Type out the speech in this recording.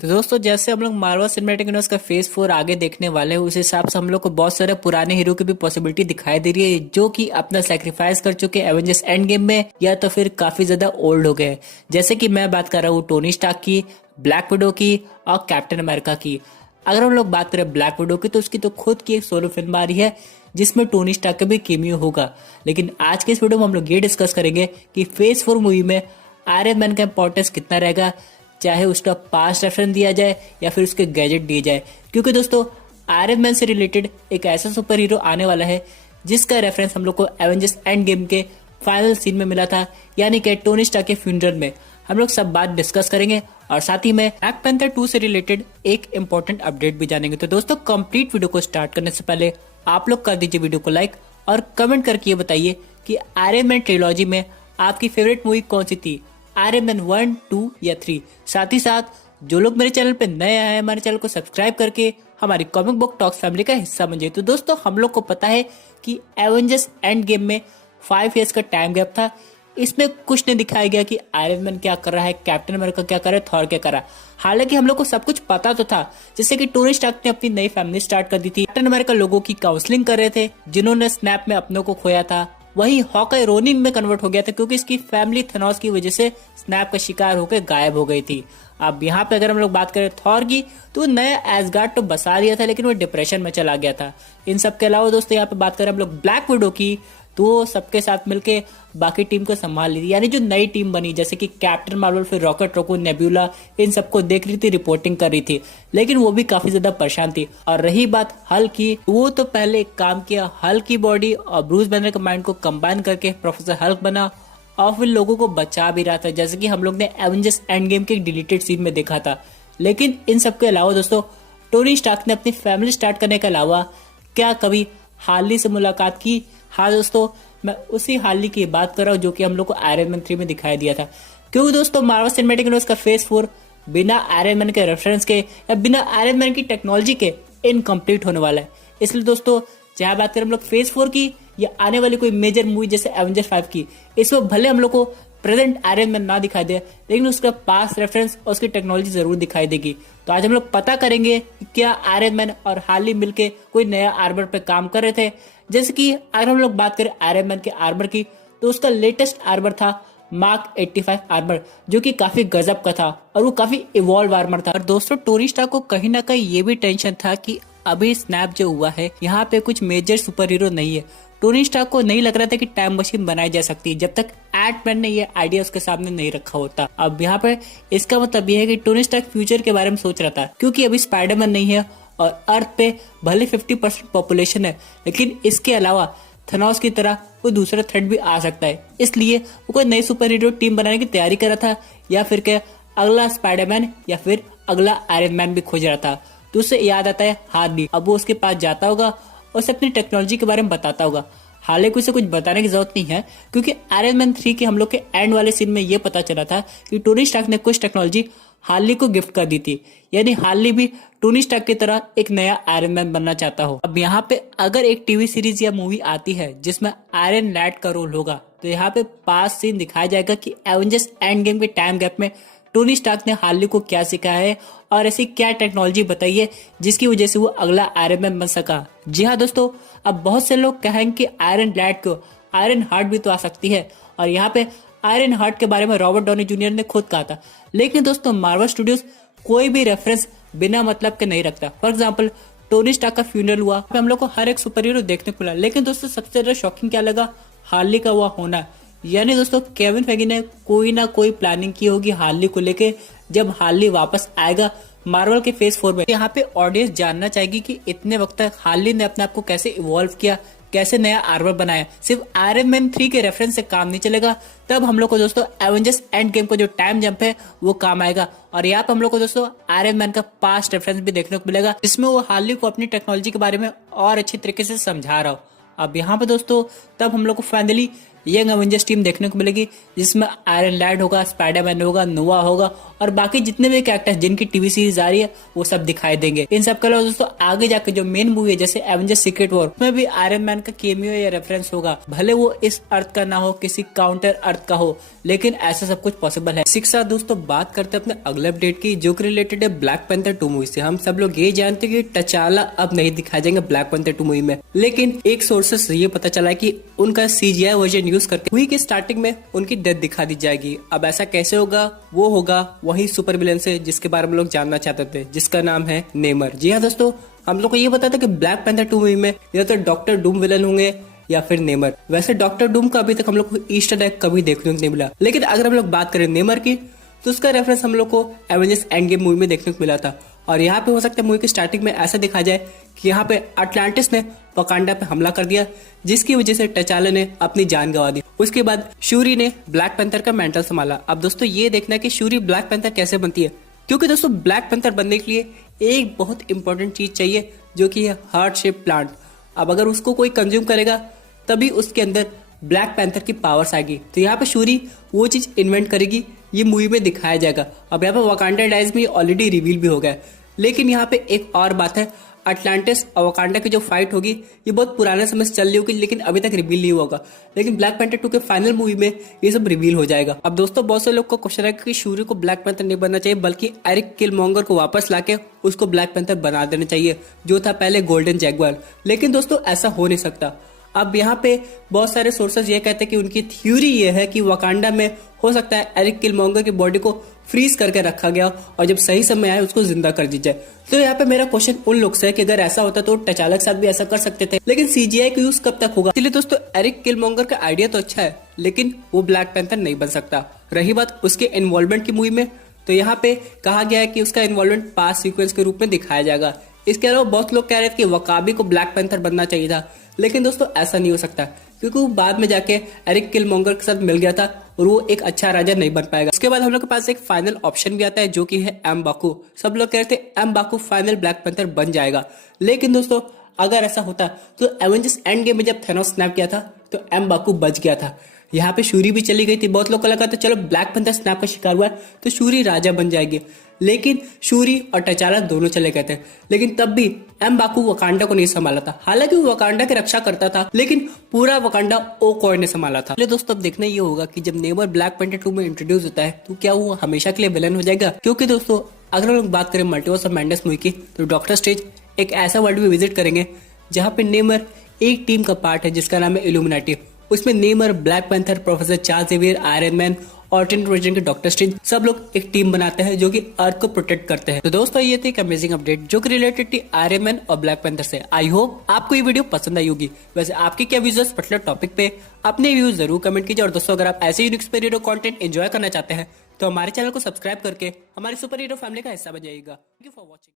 तो दोस्तों जैसे हम लोग मार्वल सिनेमैटिक यूनिवर्स का फेज 4 आगे देखने वाले हैं, उस हिसाब से हम लोग को बहुत सारे पुराने हीरो की भी पॉसिबिलिटी दिखाई दे रही है जो कि अपना सेक्रीफाइस कर चुके हैं एवेंजर्स एंड गेम में, या तो फिर काफी ज्यादा ओल्ड हो गए। जैसे कि मैं बात कर रहा हूँ टोनी स्टार्क की, ब्लैक विडो की और कैप्टन अमेरिका की। अगर हम लोग बात करें ब्लैक विडो की, तो उसकी तो खुद की एक सोलो फिल्म आ रही है जिसमें टोनी स्टार्क का भी केमियो होगा। लेकिन आज के इस वीडियो में हम लोग ये डिस्कस करेंगे कि फेज 4 मूवी में आयरन मैन का इंपॉर्टेंस कितना रहेगा, चाहे उसका पास्ट रेफरेंस दिया जाए या फिर उसके गैजेट दिए जाए। क्योंकि दोस्तों आयरन मैन से रिलेटेड एक ऐसा सुपर हीरो आने वाला है जिसका रेफरेंस हम लोग को एवेंजर्स एंड गेम के फाइनल सीन में मिला था, यानी कि टोनी स्टार्क के फ्यूनरल में। हम लोग सब बात डिस्कस करेंगे और साथ ही में ब्लैक पैंथर 2 से रिलेटेड एक इंपॉर्टेंट अपडेट भी जानेंगे। तो दोस्तों कंप्लीट वीडियो को स्टार्ट करने से पहले आप लोग कर दीजिए वीडियो को लाइक और कमेंट करके ये बताइए कि आयरन मैन ट्रिलॉजी में आपकी फेवरेट मूवी कौन सी थी, आयरन मैन 1, 2 या 3। साथ ही साथ जो लोग मेरे चैनल पे नए आए हैं, हमारे चैनल को सब्सक्राइब करके हमारी कॉमिक बुक टॉक्स फैमिली का हिस्सा बन जाए। तो दोस्तों हम लोग को पता है कि एवेंजर्स एंड गेम में 5 इयर्स का टाइम गैप था। इसमें कुछ नहीं दिखाया गया कि आयरन मैन क्या कर रहा है, कैप्टन अमेरिका क्या कर रहा है, थॉर क्या कर रहा है। हालांकि हम लोग को सब कुछ पता तो था, जैसे कि टोनी स्टार्क ने अपनी नई फैमिली स्टार्ट कर दी थी, कैप्टन अमेरिका लोगों की काउंसलिंग कर रहे थे जिन्होंने स्नैप में अपनों को खोया था। वही हॉकाई रोनिन में कन्वर्ट हो गया था क्योंकि इसकी फैमिली थेनोस की वजह से स्नैप का शिकार होकर गायब हो गई थी। अब यहाँ पे अगर हम लोग बात करें थॉर की, तो नया एसगार्ड तो बसा लिया था लेकिन वो डिप्रेशन में चला गया था। इन सब के अलावा दोस्तों यहाँ पे बात करें हम लोग ब्लैक विडो की, तो वो सबके साथ मिलके बाकी टीम को संभाल ली थी, यानी जो नई टीम बनी जैसे कि कैप्टन मार्वल, फिर रॉकेट रॉकून, नेब्यूला, इन सबको देख रही थी, रिपोर्टिंग कर रही थी। लेकिन वो भी काफी ज्यादा परेशान थी। और रही बात हल्क की, वो तो पहले एक काम किया, हल्क की बॉडी और ब्रूस बैनर के माइंड को कंबाइन करके प्रोफेसर हल्क बना और फिर लोगों को बचा भी रहा था, जैसे कि हम लोग ने एवेंजर्स एंड गेम के डिलीटेड सीन में देखा था। लेकिन इन सब के अलावा दोस्तों टोनी स्टार्क ने अपनी फैमिली स्टार्ट करने के अलावा क्या कभी हार्ली से मुलाकात की? हाँ दोस्तों, मैं उसी हार्ली की बात कर रहा हूँ जो कि हम लोग को आयरन मैन 3 में दिखाई दिया था। क्योंकि दोस्तों मार्वल सिनेमैटिक यूनिवर्स का फेज 4 बिना आयरन मैन के रेफरेंस के या बिना आयरन मैन की टेक्नोलॉजी के इनकम्प्लीट होने वाला है। इसलिए दोस्तों चाहे बात करें हम लोग फेज 4 की या आने वाली कोई मेजर मूवी जैसे एवेंजर्स 5 की, इसमें भले हम लोग को प्रेजेंट आयरन मैन ना दिखाई दे, लेकिन उसका पास रेफरेंस और उसकी टेक्नोलॉजी जरूर दिखाई देगी। तो आज हम लोग पता करेंगे कि क्या आयरन मैन और हार्ली मिलके कोई नया आर्मर पे काम कर रहे थे। जैसे कि अगर हम लोग बात करें आयरन मैन के आर्मर की, तो उसका लेटेस्ट आर्मर था मार्क 85 आर्मर, जो कि काफी गजब का था और वो काफी इवॉल्व आर्मर था। और दोस्तों टोनी स्टार्क को कहीं ना कहीं ये भी टेंशन था कि अभी स्नैप जो हुआ है यहाँ पे कुछ मेजर सुपर हीरो नहीं है। टोनी स्टार्क को नहीं लग रहा था कि टाइम मशीन बनाई जा सकती है जब तक एंटमैन ने ये आइडिया उसके सामने नहीं रखा होता। अब यहाँ पे इसका मतलब ये है कि टोनी स्टार्क फ्यूचर के बारे में सोच रहा था, क्योंकि अभी स्पाइडरमैन नहीं है और अर्थ पे भले 50% पॉपुलेशन है, लेकिन इसके अलावा थेनोस की तरह कोई दूसरा थ्रेट भी आ सकता है। इसलिए वो कोई नई सुपर हीरो टीम बनाने की तैयारी कर रहा था, या फिर क्या अगला स्पाइडरमैन या फिर अगला आयरन मैन भी खोज रहा था। तो उससे याद आता है हार्ली। अब वो उसके पास जाता होगा और उसे अपनी टेक्नोलॉजी के बारे में बताता होगा। हालांकि उसे कुछ बताने की जरूरत नहीं है, क्योंकि आयरन मैन 3 के हम लोग के एंड वाले सीन में ये पता चला था कि टोनी स्टार्क ने कुछ टेक्नोलॉजी हार्ली को गिफ्ट कर दी थी, यानी हार्ली भी टोनी स्टार्क की तरह एक नया आयरन मैन बनना चाहता हो। अब यहाँ पे अगर एक टीवी सीरीज या मूवी आती है जिसमें आयरन लैड का रोल होगा, तो यहाँ पे पास सीन दिखाया जाएगा कि एवेंजर्स एंड गेम के टाइम गैप में टोनी स्टार्क ने हार्ली को क्या सिखाया है और ऐसी क्या टेक्नोलॉजी बताई है जिसकी वजह से वो अगला आयरन मैन बन सका। जी हाँ दोस्तों, अब बहुत से लोग कहेंगे कि आयरन लैड को आयरन हार्ट भी तो आ सकती है, और यहाँ पे आयरन हार्ट के बारे में रॉबर्ट डॉनी जूनियर ने खुद कहा था। लेकिन दोस्तों मार्वल स्टूडियोज कोई भी रेफरेंस बिना मतलब के नहीं रखता। फॉर एग्जाम्पल टोनी स्टार्क का फ्यूनरल हुआ, हम लोग को हर एक सुपर हीरो देखने को मिला, लेकिन दोस्तों सबसे ज्यादा शॉकिंग क्या लगा, हार्ली का हुआ होना। यानी दोस्तों केविन फेगी ने कोई ना कोई प्लानिंग की होगी हार्ली को लेके, जब हार्ली वापस आएगा मार्वल के फेज 4 में। यहाँ पे ऑडियंस जानना चाहेगी कि इतने वक्त तक हार्ली ने अपने आप को कैसे इवॉल्व किया, कैसे नया आर्मर बनाया। सिर्फ आयरन मैन 3 के रेफरेंस से काम नहीं चलेगा, तब हम लोग को दोस्तों एवेंजर्स एंड गेम को जो टाइम जंप है वो काम आएगा। और यहाँ पे हम लोग को दोस्तों आयरन मैन का पास्ट रेफरेंस भी देखने को मिलेगा, जिसमें वो हार्ली को अपनी टेक्नोलॉजी के बारे में और अच्छी तरीके से समझा रहा हो। अब यहाँ पे दोस्तों तब हम लोग को फाइनली यंग एवेंजर्स टीम देखने को मिलेगी, जिसमें आयरन लैड होगा, स्पाइडरमैन होगा, नोवा होगा और बाकी जितने भी कैरेक्टर्स जिनकी टीवी सीरीज आ रही है वो सब दिखाई देंगे। इन सब के अलावा दोस्तों आगे जाकर जो मेन मूवी है जैसे एवेंजर्स सीक्रेट वॉर, उसमें भी आयरन मैन का केमियो या रेफरेंस होगा, भले वो इस अर्थ का ना हो, किसी काउंटर अर्थ का हो, लेकिन ऐसा सब कुछ पॉसिबल है। इसी के साथ दोस्तों बात करते हैं अपने अगले अपडेट की, जो कि रिलेटेड है ब्लैक पैंथर 2 मूवी से। हम सब लोग ये जानते हैं कि टचाला अब नहीं दिखाए जाएंगे ब्लैक पैंथर 2 मूवी में, लेकिन एक सोर्सेस से ये पता चला है कि उनका CGI वर्जन यूज करके मूवी के स्टार्टिंग में उनकी डेथ दिखा दी जाएगी। अब ऐसा कैसे होगा? वो होगा वही सुपर विलेन से जिसके बारे में लोग जानना चाहते थे, जिसका नाम है नेमर। जी हाँ दोस्तों, हम लोग को ये पता था कि ब्लैक पैंथर 2 मूवी में या तो डॉक्टर डूम विलन होंगे या फिर नेमर। वैसे डॉक्टर डूम का अभी तक हम लोग को ईस्टर एग कभी देखने को नहीं मिला, लेकिन अगर हम लोग बात करें नेमर की तो उसका रेफरेंस हम लोग को एवेंजर्स एंड गेम मूवी में देखने को मिला था। और यहाँ पे हो सकता है मूवी की स्टार्टिंग में ऐसा दिखा जाए कि यहाँ पे अटलांटिस ने वकांडा पे हमला कर दिया, जिसकी वजह से टचाला ने अपनी जान गंवा दी। उसके बाद शूरी ने ब्लैक पैंथर का मेंटल संभाला। अब दोस्तों ये देखना है कि शूरी ब्लैक पैंथर कैसे बनती है, क्योंकि दोस्तों ब्लैक पैंथर बनने के लिए एक बहुत इंपॉर्टेंट चीज चाहिए, जो कि है हार्ट शेप प्लांट। अब अगर उसको कोई कंज्यूम करेगा तभी उसके अंदर ब्लैक पैंथर की पावर्स आएगी। तो यहाँ पे शूरी वो चीज इन्वेंट करेगी, ये मूवी में दिखाया जाएगा। अब यहाँ पे वकांडा डाइज में ऑलरेडी रिवील भी हो गया है, लेकिन यहाँ पे एक और बात है, अटलांटिस और वकांडा की जो फाइट होगी ये बहुत पुराने समय से चल रही होगी, लेकिन अभी तक रिवील नहीं होगा। लेकिन ब्लैक पैंथर 2 के फाइनल मूवी में ये सब रिवील हो जाएगा। अब दोस्तों बहुत से लोग को क्वेश्चन है कि शूरी को ब्लैक पैंथर नहीं बनना चाहिए, बल्कि एरिक किलमॉन्गर को वापस लाके उसको ब्लैक पैंथर बना देना चाहिए, जो था पहले गोल्डन जैगुआर। लेकिन दोस्तों ऐसा हो नहीं सकता। अब यहाँ पे बहुत सारे सोर्सेज ये कहते हैं कि उनकी थ्योरी ये है कि वकांडा में हो सकता है एरिक किलमॉन्गर की बॉडी को फ्रीज करके रखा गया और जब सही समय आए उसको जिंदा कर दी जाए। तो यहाँ पे मेरा क्वेश्चन उन लोग से है कि अगर ऐसा होता तो टचाला के साथ भी ऐसा कर सकते थे, लेकिन CGI का यूज कब तक होगा? इसलिए दोस्तों एरिक किलमॉन्गर का आइडिया तो अच्छा है, लेकिन वो ब्लैक पैंथर नहीं बन सकता। रही बात उसके इन्वॉल्वमेंट की मूवी में, तो यहाँ पे कहा गया है कि उसका इन्वॉल्वमेंट पास सीक्वेंस के रूप में दिखाया जाएगा। इसके अलावा बहुत लोग कह रहे थे कि वकाबी को ब्लैक पैंथर बनना चाहिए था, लेकिन दोस्तों ऐसा नहीं हो सकता, क्योंकि वो बाद में जाके एरिक किलमॉन्गर के साथ मिल गया था और वो एक अच्छा राजा नहीं बन पाएगा। उसके बाद हम लोग के पास एक फाइनल ऑप्शन भी आता है, जो कि है एम्बाकू। सब लोग कह रहे थे एम्बाकू फाइनल ब्लैक पैंथर बन जाएगा, लेकिन दोस्तों अगर ऐसा होता तो एवेंजर्स एंड गेम में जब थैनोस स्नैप किया था तो एम्बाकू बच गया था। यहाँ पे शूरी भी चली गई थी। बहुत लोग को लगा था चलो ब्लैक पैंथर स्नैप का शिकार हुआ है तो शूरी राजा बन जाएगी, लेकिन शूरी और टचाला दोनों चले गए थे। लेकिन तब भी एम्बाकू वकांडा को नहीं संभाला था। हालांकि वो वकांडा की रक्षा करता था, लेकिन पूरा वकांडा ओकॉय ने संभाला था। दोस्तों अब देखना ये होगा कि जब नेमर ब्लैक पैंथर 2 में इंट्रोड्यूस होता है तो क्या वो हमेशा के लिए विलन हो जाएगा? क्योंकि दोस्तों अगर हम लोग बात करें मल्टीवर्स ऑफ मैडनेस मूवी की, तो डॉक्टर स्ट्रेंज एक ऐसा वर्ल्ड में विजिट करेंगे जहाँ पे नेमर एक टीम का पार्ट है जिसका नाम है इल्यूमिनाटी। उसमें Neymar, black panther, professor Charles Xavier, iron man और टेंट वर्जन के डॉक्टर स्ट्रेंज सब लोग एक टीम बनाते हैं जो कि अर्थ को प्रोटेक्ट करते हैं। तो दोस्तों ये थी एक अमेजिंग अपडेट जो कि रिलेटेड थी आयरन मैन और ब्लैक पैंथर से। आई होप आपको ये वीडियो पसंद आई होगी। वैसे आपके क्या व्यूज इस पर्टिकुलर टॉपिक पे? अपने व्यूज जरूर कमेंट कीजिए। और दोस्तों अगर आप ऐसे unique super hero content enjoy करना चाहते हैं तो हमारे चैनल को सब्सक्राइब करके हमारी सुपर हीरो फैमिली का हिस्सा बन जाइएगा। Thank you for watching.